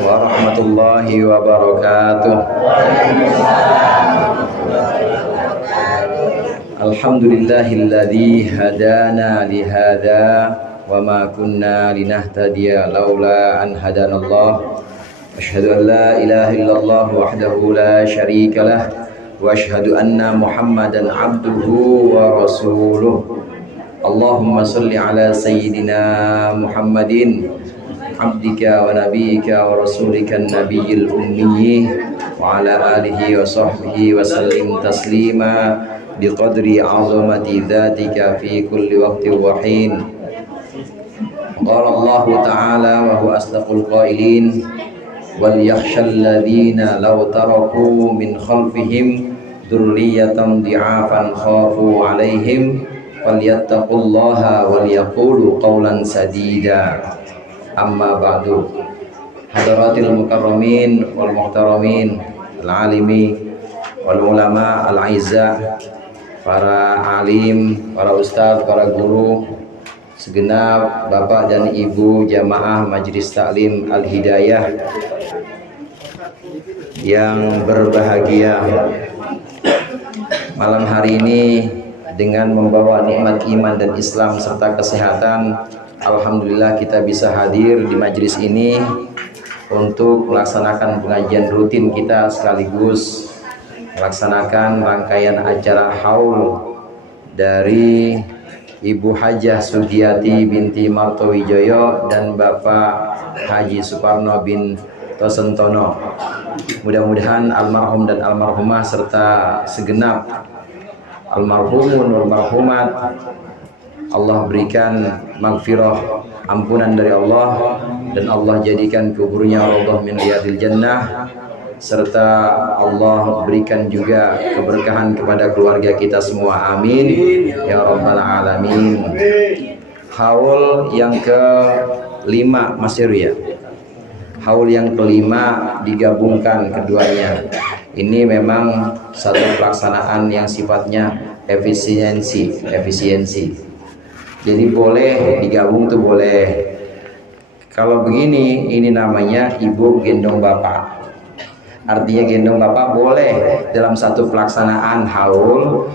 warahmatullahi wabarakatuh. Alhamdulillahilladzi hadana lihada wa ma kunna linahtadiya laula an hadanallah. Asyhadu an la ilaha illallah wahdahu la syarikalah wa asyhadu anna Muhammadan abduhu wa rasuluh. Allahumma salli ala sayyidina Muhammadin abdika wa nabiyika wa rasulika nabiyil ummi wa ala alihi wa sahbihi wa sallim taslima biqadri azamati dhatika fi kulli waqtin wa hin. Qala Allah ta'ala wa huwa asdaqul qailin wal yakhshal ladzina law taraku min khalfihim dzurriyyatan dhi'afan khafu 'alaihim falyattaqullaha wal yaqulu qawlan sadida. Amma ba'du. Hadaratil mukarramin wal muhtaramin, al-alimi wal ulama al-aizza, para alim, para ustaz, para guru, segenap bapak dan ibu jamaah Majelis Taklim Al-Hidayah yang berbahagia. Malam hari ini dengan membawa nikmat iman dan Islam serta kesehatan, alhamdulillah kita bisa hadir di majelis ini untuk melaksanakan pengajian rutin kita sekaligus melaksanakan rangkaian acara haul dari Ibu Hajah Sugiyati binti Martowijoyo dan Bapak Haji Suparno bin Tosentono. Mudah-mudahan almarhum dan almarhumah serta segenap almarhumun wal marhumat Allah berikan maghfirah, ampunan dari Allah, dan Allah jadikan kuburnya raudhah min riyadil jannah, serta Allah berikan juga keberkahan kepada keluarga kita semua, amin ya rabbal alamin. Haul yang kelima, Mas Heru ya, haul yang kelima digabungkan keduanya. Ini memang satu pelaksanaan yang sifatnya efisiensi. Jadi boleh digabung tuh boleh. Kalau begini, ini namanya ibu gendong bapak. Artinya gendong bapak boleh dalam satu pelaksanaan haul,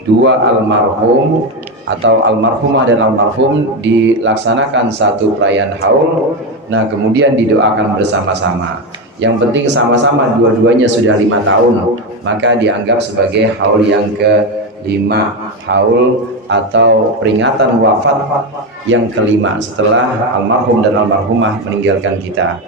dua almarhum atau almarhumah dan almarhum dilaksanakan satu perayaan haul. Nah kemudian didoakan bersama-sama. Yang penting sama-sama dua-duanya sudah 5 tahun, maka dianggap sebagai haul yang kelima, haul atau peringatan wafat yang kelima setelah almarhum dan almarhumah meninggalkan kita.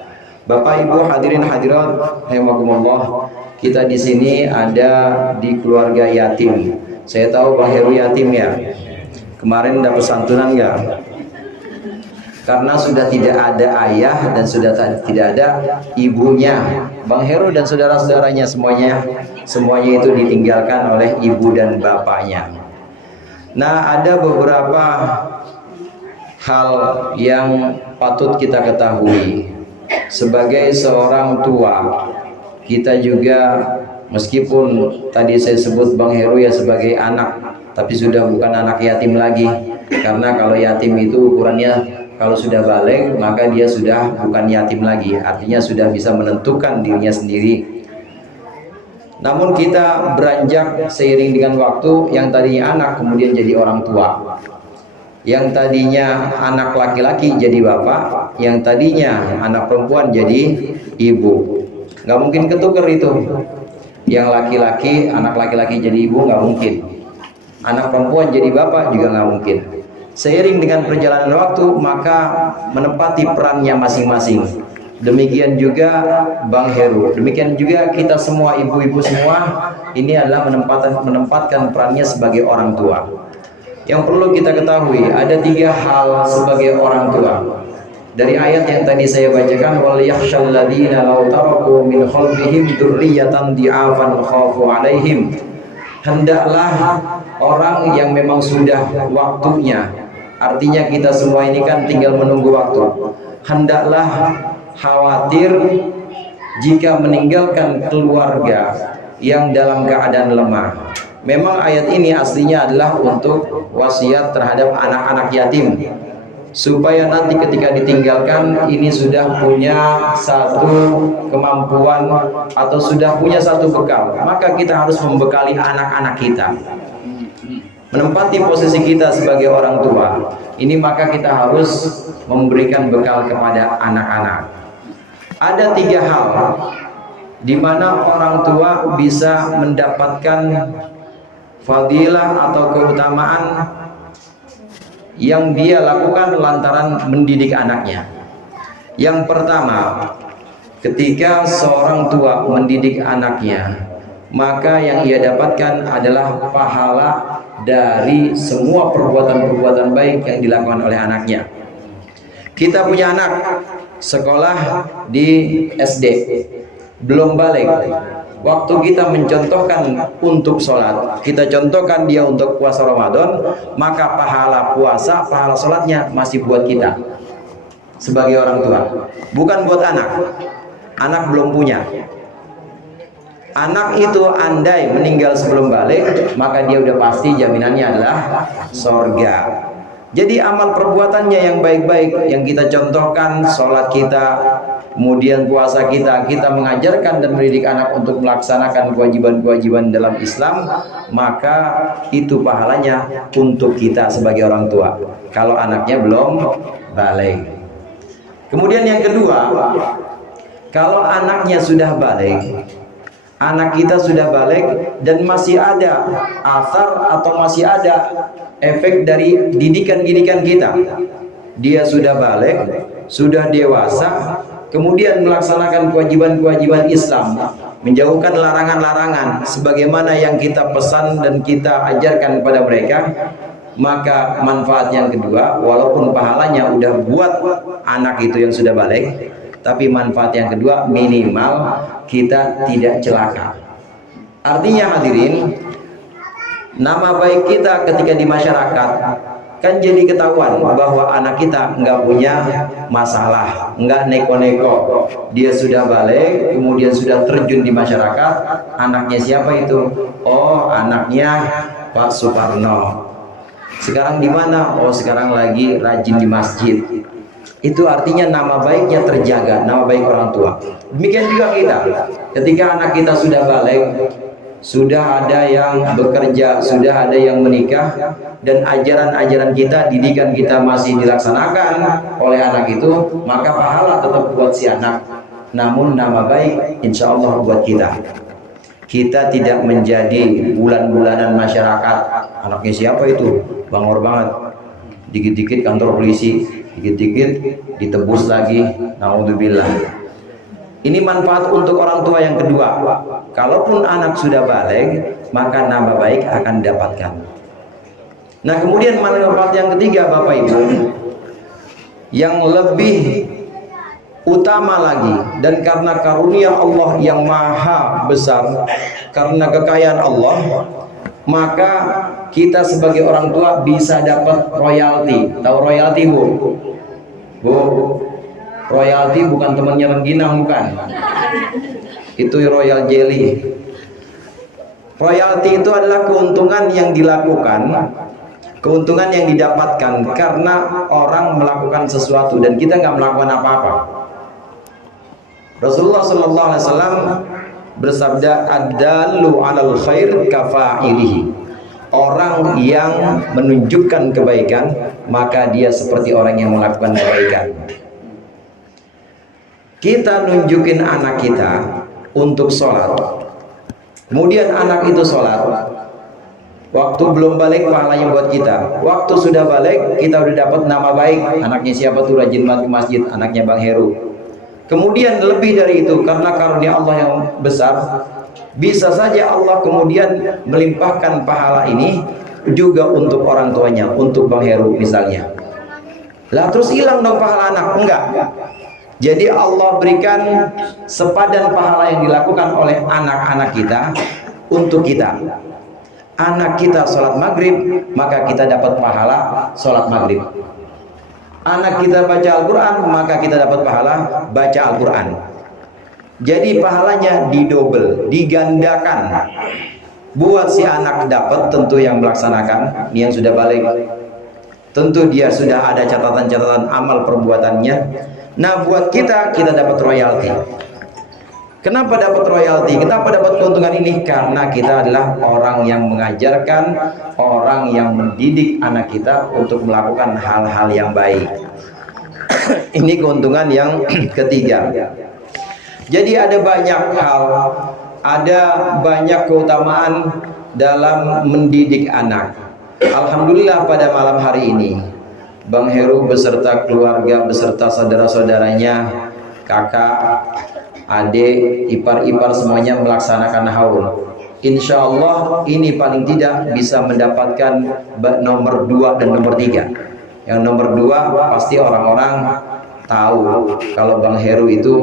Bapak Ibu hadirin hadirat rahimakumullah, kita di sini ada di keluarga yatim. Saya tahu Bang Heru yatim ya. Kemarin dapat santunan ya? Karena sudah tidak ada ayah dan sudah tidak ada ibunya. Bang Heru dan saudara-saudaranya semuanya itu ditinggalkan oleh ibu dan bapaknya. Nah, ada beberapa hal yang patut kita ketahui. Sebagai seorang tua, kita juga meskipun tadi saya sebut Bang Heru ya sebagai anak, tapi sudah bukan anak yatim lagi. Karena kalau yatim itu ukurannya kalau sudah balik maka dia sudah bukan yatim lagi, artinya sudah bisa menentukan dirinya sendiri. Namun kita beranjak seiring dengan waktu, yang tadinya anak kemudian jadi orang tua, yang tadinya anak laki-laki jadi bapak, yang tadinya anak perempuan jadi ibu. Nggak mungkin ketuker itu. Yang laki-laki, anak laki-laki jadi ibu nggak mungkin. Anak perempuan jadi bapak juga nggak mungkin. Seiring dengan perjalanan waktu maka menempati perannya masing-masing. Demikian juga Bang Heru, demikian juga kita semua, ibu-ibu semua, ini adalah menempatkan perannya sebagai orang tua. Yang perlu kita ketahui ada 3 hal sebagai orang tua. Dari ayat yang tadi saya bacakan, wal yakhshal ladzina law taraku min khalfihim dzurriyyatan dhi'afan khafu 'alaihim. Hendaklah orang yang memang sudah waktunya, artinya kita semua ini kan tinggal menunggu waktu, hendaklah khawatir jika meninggalkan keluarga yang dalam keadaan lemah. Memang ayat ini aslinya adalah untuk wasiat terhadap anak-anak yatim. supaya nanti ketika ditinggalkan ini sudah punya satu kemampuan atau sudah punya satu bekal. Maka kita harus membekali anak-anak kita, menempati posisi kita sebagai orang tua ini, maka kita harus memberikan bekal kepada anak-anak. Ada 3 hal di mana orang tua bisa mendapatkan fadilah atau keutamaan yang dia lakukan lantaran mendidik anaknya. Yang pertama, ketika seorang tua mendidik anaknya, maka yang ia dapatkan adalah pahala dari semua perbuatan-perbuatan baik yang dilakukan oleh anaknya. Kita punya anak sekolah di SD, belum balik. Waktu kita mencontohkan untuk sholat, kita contohkan dia untuk puasa Ramadan, maka pahala puasa, pahala sholatnya masih buat kita sebagai orang tua, bukan buat anak. Anak belum punya. Anak itu andai meninggal sebelum balik, maka dia udah pasti jaminannya adalah sorga. Jadi amal perbuatannya yang baik-baik yang kita contohkan, sholat kita, kemudian puasa kita, kita mengajarkan dan mendidik anak untuk melaksanakan kewajiban-kewajiban dalam Islam, maka itu pahalanya untuk kita sebagai orang tua kalau anaknya belum balik. Kemudian yang kedua, kalau anaknya sudah balik, anak kita sudah balik dan masih ada asar atau masih ada efek dari didikan-didikan kita, dia sudah balik, sudah dewasa, kemudian melaksanakan kewajiban-kewajiban Islam, menjauhkan larangan-larangan sebagaimana yang kita pesan dan kita ajarkan kepada mereka, maka manfaat yang kedua, walaupun pahalanya udah buat anak itu yang sudah balik, tapi manfaat yang kedua minimal kita tidak celaka. Artinya hadirin, nama baik kita ketika di masyarakat kan jadi ketahuan bahwa anak kita nggak punya masalah, nggak neko-neko, dia sudah balik, kemudian sudah terjun di masyarakat. Anaknya siapa itu? Oh, anaknya Pak Suparno. Sekarang di mana? Oh, sekarang lagi rajin di masjid. Itu artinya nama baiknya terjaga, nama baik orang tua. Demikian juga kita, ketika anak kita sudah balik, sudah ada yang bekerja, sudah ada yang menikah, dan ajaran-ajaran kita, didikan kita masih dilaksanakan oleh anak itu, maka pahala tetap buat si anak. Namun nama baik insya Allah buat kita. Kita tidak menjadi bulan-bulanan masyarakat. Anaknya siapa itu? Bangor banget. Dikit-dikit kantor polisi, dikit-dikit ditebus lagi. Naudzubillah. Ini manfaat untuk orang tua yang kedua. Kalaupun anak sudah balik, maka nama baik akan didapatkan. Nah, kemudian manfaat yang ketiga, Bapak Ibu, yang lebih utama lagi, dan karena karunia Allah yang maha besar, karena kekayaan Allah, maka kita sebagai orang tua bisa dapat royalti. Tahu royalti, Bu? Bu, royalti bukan temannya Rengginang, bukan. Itu royal jelly. Royalti itu adalah keuntungan yang dilakukan, keuntungan yang didapatkan karena orang melakukan sesuatu dan kita nggak melakukan apa-apa. Rasulullah Sallallahu Alaihi Wasallam bersabda, "Ad-dallu 'alal khair kafa'ilihi." Orang yang menunjukkan kebaikan, maka dia seperti orang yang melakukan kebaikan. Kita nunjukin anak kita untuk sholat, kemudian anak itu sholat, waktu belum balik pahalanya buat kita, waktu sudah balik kita udah dapat nama baik. Anaknya siapa tuh? Rajin banget ke masjid, anaknya Bang Heru. Kemudian lebih dari itu, karena karunia Allah yang besar, bisa saja Allah kemudian melimpahkan pahala ini juga untuk orang tuanya, untuk Bang Heru misalnya. Lah terus hilang dong pahala anak? Enggak. Jadi Allah berikan sepadan pahala yang dilakukan oleh anak-anak kita untuk kita. Anak kita sholat maghrib, maka kita dapat pahala sholat maghrib. Anak kita baca Al-Quran, maka kita dapat pahala baca Al-Quran. Jadi pahalanya didobel, digandakan. Buat si anak dapat tentu yang melaksanakan, yang sudah balik. tentu dia sudah ada catatan-catatan amal perbuatannya. Nah, buat kita dapat royalti. Kenapa dapat royalti? Kenapa dapat keuntungan ini? Karena kita adalah orang yang mengajarkan, orang yang mendidik anak kita untuk melakukan hal-hal yang baik. Ini keuntungan yang ketiga. Jadi ada banyak hal, ada banyak keutamaan dalam mendidik anak. Alhamdulillah pada malam hari ini Bang Heru beserta keluarga, beserta saudara-saudaranya, kakak, adik, ipar-ipar semuanya melaksanakan haul. Insya Allah ini paling tidak bisa mendapatkan nomor 2 dan nomor 3. Yang nomor 2 pasti orang-orang tahu kalau Bang Heru itu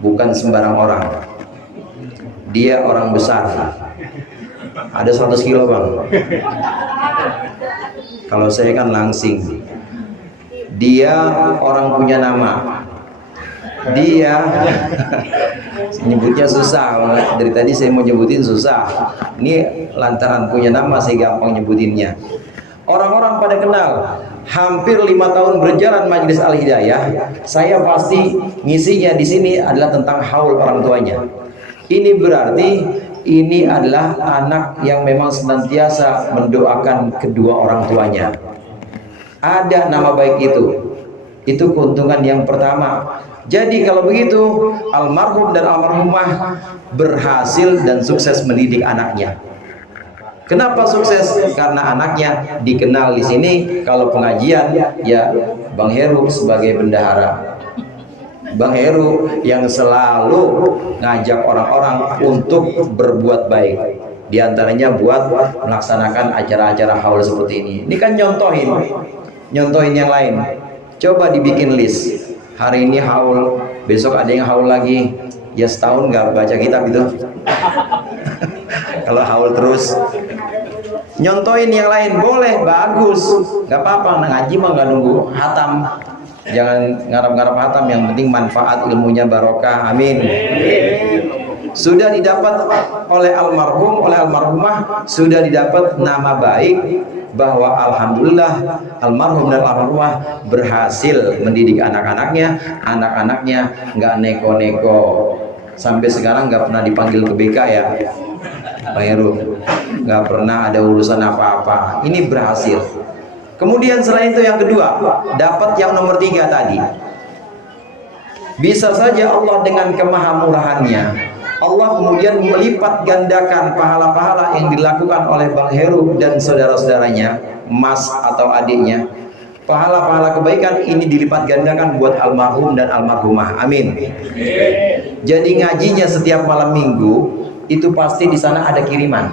bukan sembarang orang. Dia orang besar. Ada 100 kilo Bang. Kalau saya kan langsing. Dia orang punya nama. Dia nyebutnya susah. Dari tadi saya mau nyebutin susah. Ini lantaran punya nama saya gampang nyebutinnya. Orang-orang pada kenal. Hampir 5 tahun berjalan Majelis Al-Hidayah, saya pasti ngisinya di sini adalah tentang haul orang tuanya. Ini berarti ini adalah anak yang memang senantiasa mendoakan kedua orang tuanya. Ada nama baik itu. Itu keuntungan yang pertama. Jadi kalau begitu, almarhum dan almarhumah berhasil dan sukses mendidik anaknya. Kenapa sukses? Karena anaknya dikenal di sini. Kalau pengajian, ya Bang Heru sebagai bendahara. Bang Heru yang selalu ngajak orang-orang untuk berbuat baik. Di antaranya buat melaksanakan acara-acara haul seperti ini. Ini kan nyontohin yang lain. Coba dibikin list. Hari ini haul, besok ada yang haul lagi. Ya setahun nggak baca kitab itu. Kalau haul terus nyontohin yang lain boleh, bagus, nggak apa-apa. Ngaji mah nggak nunggu hatam, jangan ngarap-ngarap hatam, yang penting manfaat ilmunya barokah. Amin. Sudah didapat oleh almarhum, oleh almarhumah, sudah didapat nama baik bahwa alhamdulillah almarhum dan almarhumah berhasil mendidik anak-anaknya. Anaknya nggak neko-neko, sampai sekarang nggak pernah dipanggil ke BK ya Pak Heru, nggak pernah ada urusan apa-apa. Ini berhasil. Kemudian selain itu yang kedua, dapat yang nomor 3 tadi. Bisa saja Allah dengan kemahamurahannya, Allah kemudian melipat gandakan pahala-pahala yang dilakukan oleh Bang Heru dan saudara-saudaranya, mas atau adiknya. Pahala-pahala kebaikan ini dilipat gandakan buat almarhum dan almarhumah. Amin. Jadi ngajinya setiap malam minggu itu pasti di sana ada kiriman.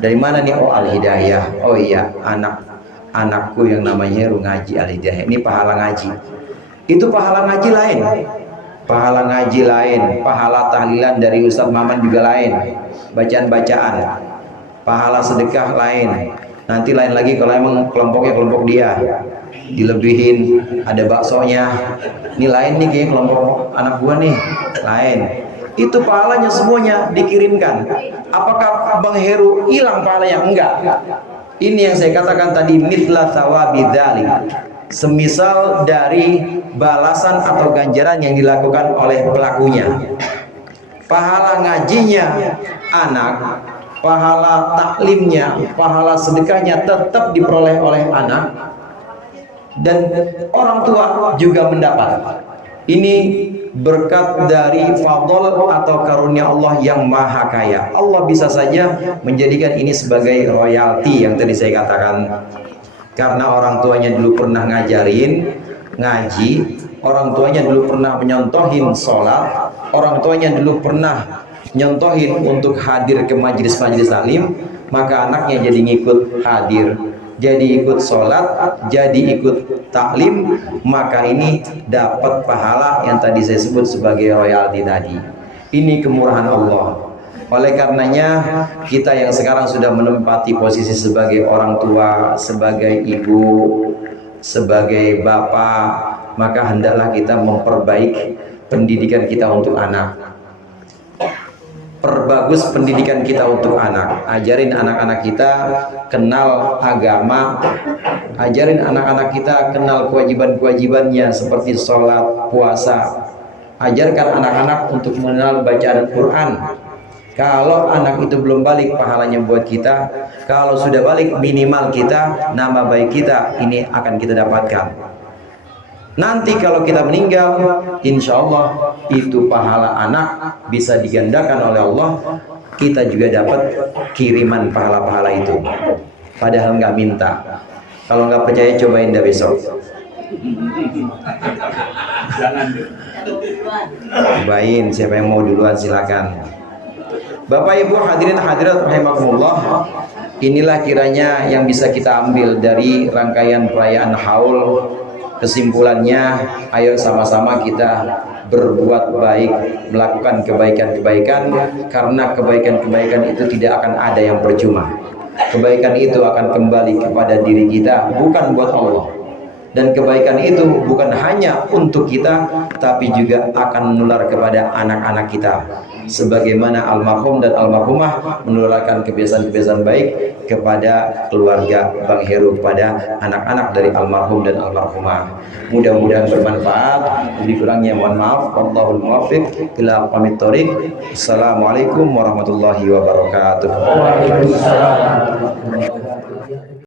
Dari mana nih? Oh, Al-Hidayah. Oh iya, anakku yang namanya Heru ngaji Al-Hidayah. Ini pahala ngaji. Itu pahala ngaji lain. Pahala ngaji lain, pahala tahlilan dari Ustadz Maman juga lain. Bacaan-bacaan. Pahala sedekah lain. Nanti lain lagi kalau emang kelompoknya kelompok dia. Dilebihin, ada baksonya. Ini lain nih kayaknya kelompok anak gua nih. Lain. Itu pahalanya semuanya dikirimkan. Apakah Bang Heru hilang pahalanya? Enggak. Ini yang saya katakan tadi, mithla thawabi dzalik. Semisal dari balasan atau ganjaran yang dilakukan oleh pelakunya. Pahala ngajinya anak, pahala taklimnya, pahala sedekahnya tetap diperoleh oleh anak, dan orang tua juga mendapat. Ini berkat dari fadl atau karunia Allah yang maha kaya. Allah bisa saja menjadikan ini sebagai royalti yang tadi saya katakan. Karena orang tuanya dulu pernah ngajarin ngaji, orang tuanya dulu pernah menyontohin sholat, orang tuanya dulu pernah nyontohin untuk hadir ke majelis-majelis taklim, maka anaknya jadi ngikut hadir, jadi ikut sholat, jadi ikut taklim, maka ini dapat pahala yang tadi saya sebut sebagai royalti tadi. Ini kemurahan Allah. Oleh karenanya kita yang sekarang sudah menempati posisi sebagai orang tua, sebagai ibu, sebagai bapak, maka hendaklah kita memperbaiki pendidikan kita untuk anak. perbagus pendidikan kita untuk anak. Ajarin anak-anak kita kenal agama, ajarin anak-anak kita kenal kewajiban-kewajibannya seperti sholat, puasa. Ajarkan anak-anak untuk mengenal bacaan Quran. Kalau anak itu belum balik, pahalanya buat kita. Kalau sudah balik, minimal kita, nama baik kita ini akan kita dapatkan. Nanti kalau kita meninggal, insya Allah itu pahala anak bisa digandakan oleh Allah. Kita juga dapat kiriman pahala-pahala itu, padahal nggak minta. Kalau nggak percaya, cobain dah besok. Cobain, siapa yang mau duluan silakan. Bapak Ibu hadirin hadirat rahimakumullah, inilah kiranya yang bisa kita ambil dari rangkaian perayaan Haul. Kesimpulannya, ayo sama-sama kita berbuat baik, melakukan kebaikan-kebaikan, karena kebaikan-kebaikan itu tidak akan ada yang percuma. Kebaikan itu akan kembali kepada diri kita, bukan buat Allah. Dan kebaikan itu bukan hanya untuk kita, tapi juga akan menular kepada anak-anak kita. Sebagaimana almarhum dan almarhumah menularkan kebiasaan-kebiasaan baik kepada keluarga Bang Heru, kepada anak-anak dari almarhum dan almarhumah. Mudah-mudahan bermanfaat. Lebih kurangnya mohon maaf. Wallahul muwaffiq ila aqwamit thoriq. Assalamualaikum warahmatullahi wabarakatuh.